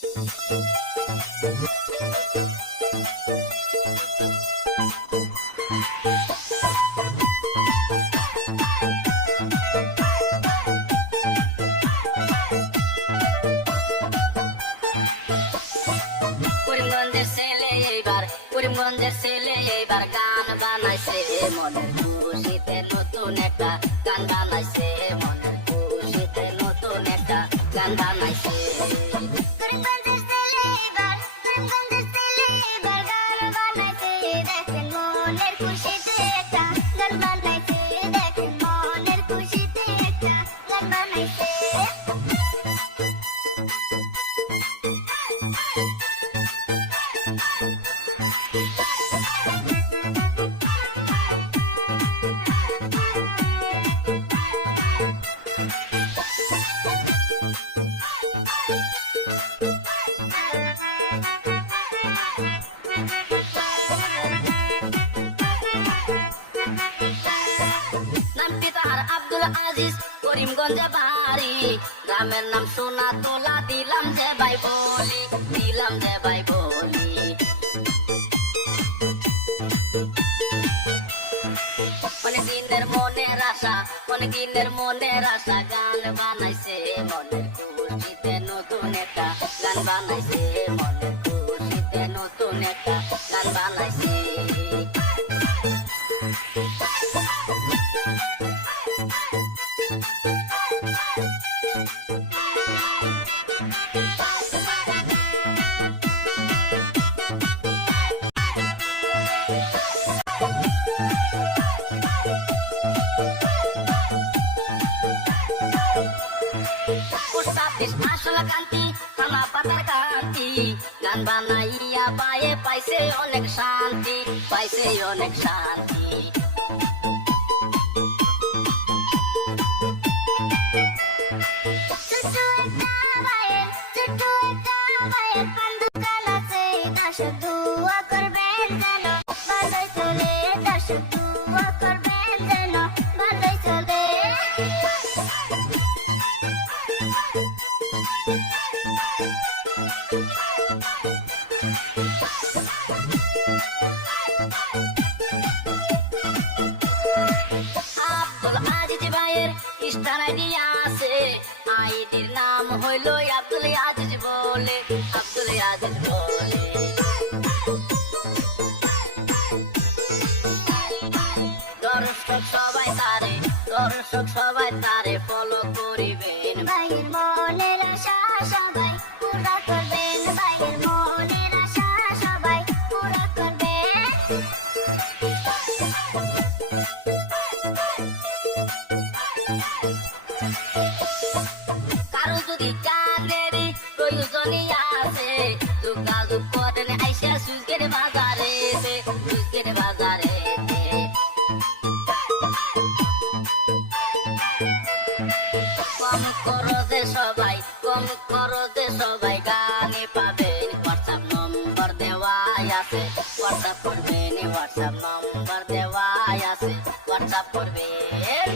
করিমগঞ্জের ছেলে এইবার করিমগঞ্জের ছেলে এইবার গান বানাইছে মনের খুশিতে নতুন একটা গান বানাইছে মনের খুশিতে নতুন একটা গান বানাইছে। দেখেন মনের খুশিতে একটা গান বানাইছে দেখেন মনের খুশিতে একটা গান বানাইছে। নামটি আব্দুল আজিজ, করিমগঞ্জে বাড়ি। গ্রামের নাম সোনা তোলা দিলাম যে ভাই বলি, দিলাম যে ভাই বলি। অনেক দিনের মনের আশা অনেক দিনের মনের আশা, গান বানাইছে মনের খুশিতে নতুন একটা গান বানাইছে মনের কান্তি থানা পাতার কান্তি। গান বানাইয়া পায়ে পাইছে অনেক শান্তি, পাইছে অনেক শান্তি। দোয়া করবেন যেন। দর্শক দোয়া করবেন যেন। আব্দুল আজিজ ভাইয়ের স্টার আইডিয়া আছে আইডির নাম হইল আব্দুল আজিজ বলে, আব্দুল আজিজ বলে। দর্শক সবাই তারে, দর্শক সবাই তারে ফলো করিবেন। ভাইয়ের আছে যোগাযোগ করেন আইসা সুজগের বাজারে সুজগের বাজারে কম খরচে সবাই কম খরচে সবাই গানে পাবেন হোয়াটসঅ্যাপ নম্বর দেওয়াই আছে হোয়াটসঅ্যাপ করবেন হোয়াটসঅ্যাপ নম্বর দেওয়াই আছে হোয়াটসঅ্যাপ করবেন